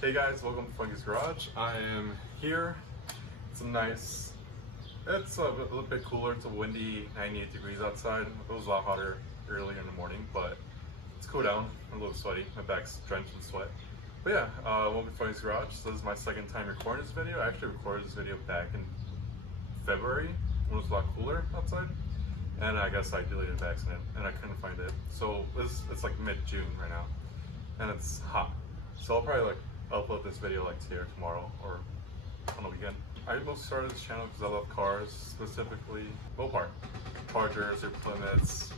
Hey guys, welcome to Funky's Garage. I am here. It's a little bit cooler. It's a windy 98 degrees outside. It was a lot hotter earlier in the morning, but it's cooled down. I'm a little sweaty. My back's drenched in sweat. But yeah, welcome to Funky's Garage. So this is my second time recording this video. I actually recorded this video back in February when it was a lot cooler outside. And I guess I deleted it by accident and I couldn't find it. So it's like mid-June right now. And it's hot. So I'll probably upload this video today or tomorrow or on the weekend. I mostly started this channel because I love cars, specifically Mopar. Chargers or Plymouths.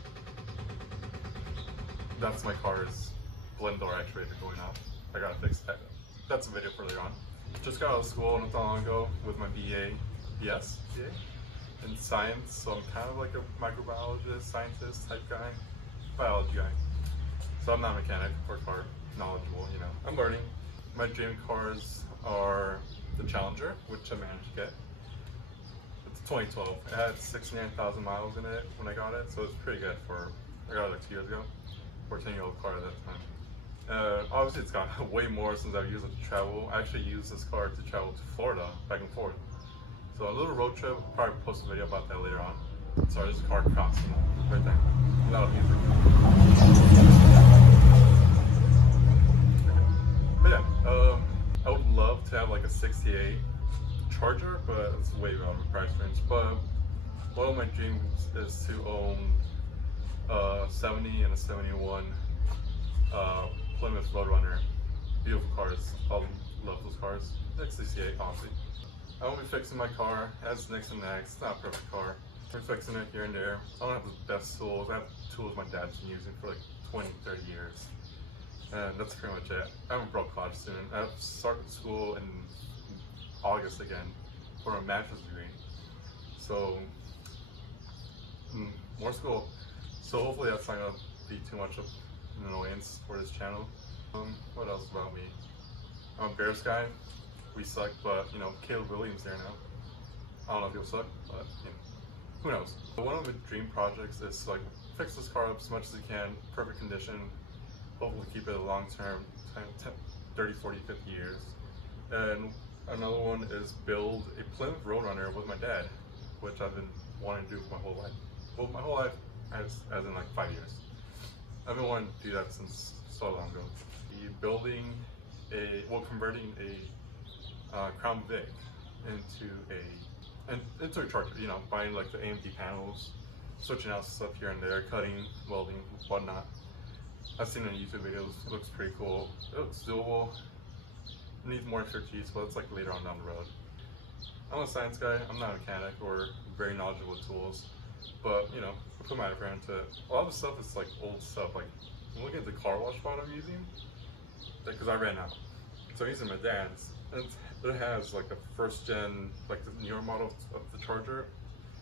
That's my car's blend door actuator going off. I gotta fix that. That's a video further on. Just got out of school not that long ago with my BA in science, so I'm kind of like a microbiologist, scientist type guy, biology guy. So I'm not a mechanic or car knowledgeable, you know. I'm learning. My dream cars are the Challenger, which I managed to get. It's 2012. It had 69,000 miles in it when I got it, so it's pretty good I got it like 2 years ago. 14-year-old car at that time. Obviously it's gotten way more since I've used it to travel. I actually used this car to travel to Florida, back and forth. So a little road trip, I'll probably post a video about that later on. Sorry, there's a car crossing right there. Loud music. But yeah, I would love to have like a 68 Charger, but it's way out of my price range. But one of my dreams is to own a 70 and a 71 Plymouth Roadrunner. Beautiful cars. I love those cars. Next 68, honestly. I won't be fixing my car. It has nicks and knacks. It's not a perfect car. I'm fixing it here and there. I don't have the best tools. I have tools my dad's been using for like 20, 30 years. And that's pretty much it. I'm a broke college student. I've started school in August again for a master's degree. So, more school. So hopefully that's not gonna be too much of an annoyance for this channel. What else about me? I'm a Bears guy. We suck, but you know, Caleb Williams there now. I don't know if he'll suck, but you know, who knows? One of the dream projects is to fix this car up as much as you can, perfect condition, hopefully keep it a long term, 30, 40, 50 years. And another one is build a Plymouth Roadrunner with my dad, which I've been wanting to do for my whole life. Well, my whole life, as in like 5 years. I've been wanting to do that since so long ago. Converting a Crown Vic into a Charger, you know, buying like the AMD panels, switching out stuff here and there, cutting, welding, whatnot. I've seen it in YouTube videos, it looks pretty cool. It looks doable. It needs more expertise, but it's like later on down the road. I'm a science guy, I'm not a mechanic or very knowledgeable with tools, but you know, I put my effort into it. A lot of the stuff is like old stuff, like I'm looking at the car wash bot I'm using, because I ran out. So I'm using my dad's, and it has like the first gen, like the newer model of the Charger.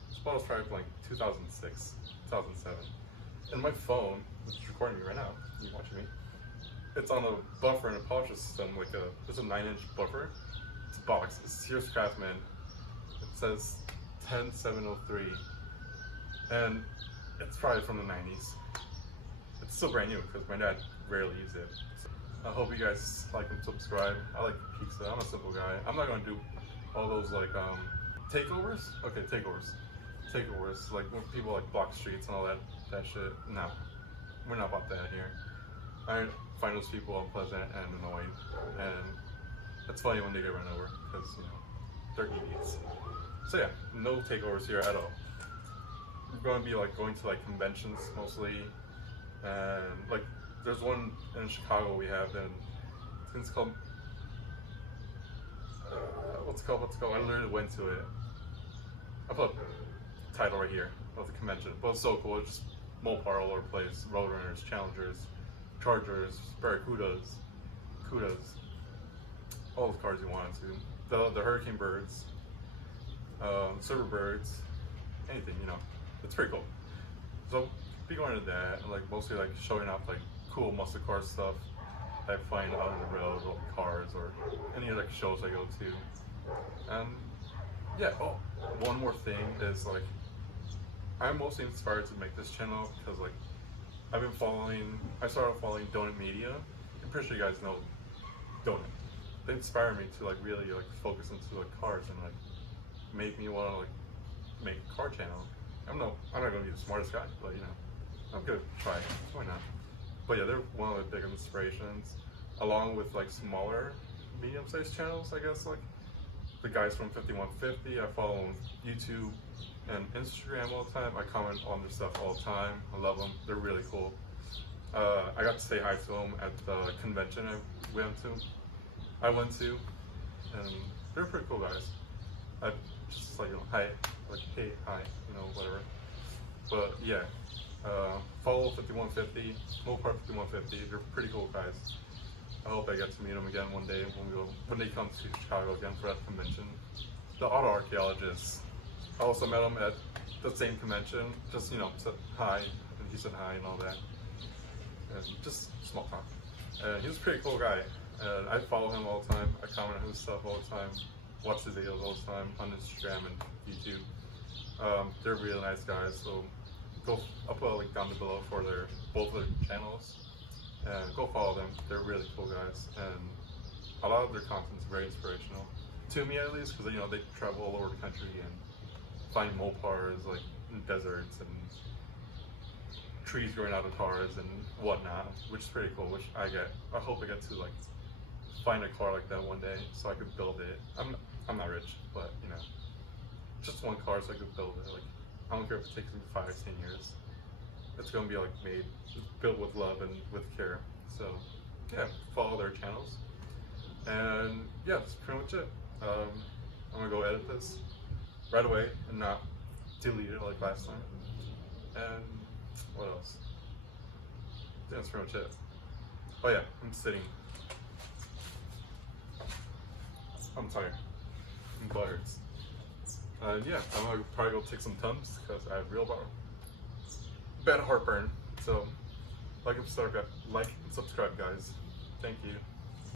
This model's probably from like 2006, 2007. And my phone, which is recording me right now, you watching me, it's on a buffer and a polisher system, it's a 9-inch buffer. It's a box, it's Sears Craftsman. It says 10703, and it's probably from the 90s. It's still brand new because my dad rarely uses it. So I hope you guys like and subscribe. I like pizza, I'm a simple guy. I'm not gonna do all those takeovers. Okay, takeovers, like when people block streets and all that shit. No, we're not about that here. I find those people unpleasant and annoying, and it's funny when they get run over because you know they're idiots. So yeah, no takeovers here at all. We're going to be going to conventions mostly, and there's one in Chicago we have, and it's called what's it called? I literally went to it. I'll put the title right here of the convention, but it's so cool. It's just Mopar all over the place, Roadrunners, Challengers, Chargers, Barracudas, Cudas, all the cars you wanted to. The Hurricane Birds, Silver Birds, anything, you know. It's pretty cool. So be going to that, and mostly showing off cool muscle car stuff I find out on the road, or cars, or any shows I go to. And yeah, one more thing is I'm mostly inspired to make this channel because I started following Donut Media. I'm pretty sure you guys know Donut. they inspire me to like really like focus into like cars and like make me want to like make a car channel. I'm not gonna be the smartest guy, but you know, I'm gonna try. Why not? But yeah, they're one of the big inspirations, along with like smaller, medium-sized channels. I guess like the guys from 5150. I follow them on YouTube and Instagram all the time. I comment on their stuff all the time. I love them. They're really cool. I got to say hi to them at the convention I went to, and they're pretty cool guys. I just like, you know, hi, like, hey, hi, you know, whatever. But yeah, follow 5150, Mopar 5150. They're pretty cool guys. I hope I get to meet them again one day when they come to Chicago again for that convention. The auto archaeologists. I also met him at the same convention. Just, you know, said hi, and he said hi and all that. And just small talk. And he was a pretty cool guy. And I follow him all the time. I comment on his stuff all the time. Watch his videos all the time on Instagram and YouTube. They're really nice guys. So I'll put a link down below for both their channels. And go follow them. They're really cool guys. And a lot of their content is very inspirational. To me at least, because you know they travel all over the country and find Mopars like in deserts and trees growing out of cars and whatnot, which is pretty cool. Which I hope I get to like find a car like that one day so I could build it. I'm not rich, but you know, just one car so I could build it. Like I don't care if it takes me 5 or 10 years. It's gonna be like made, built with love and with care. So yeah, follow their channels. And yeah, that's pretty much it. I'm gonna go edit this right away and not delete it like last time. And what else? I think that's pretty much it. Oh yeah, I'm sitting. I'm tired. My butt hurts. Yeah, I'm gonna probably go take some Tums because I have real bad heartburn. So like and subscribe, guys. Thank you.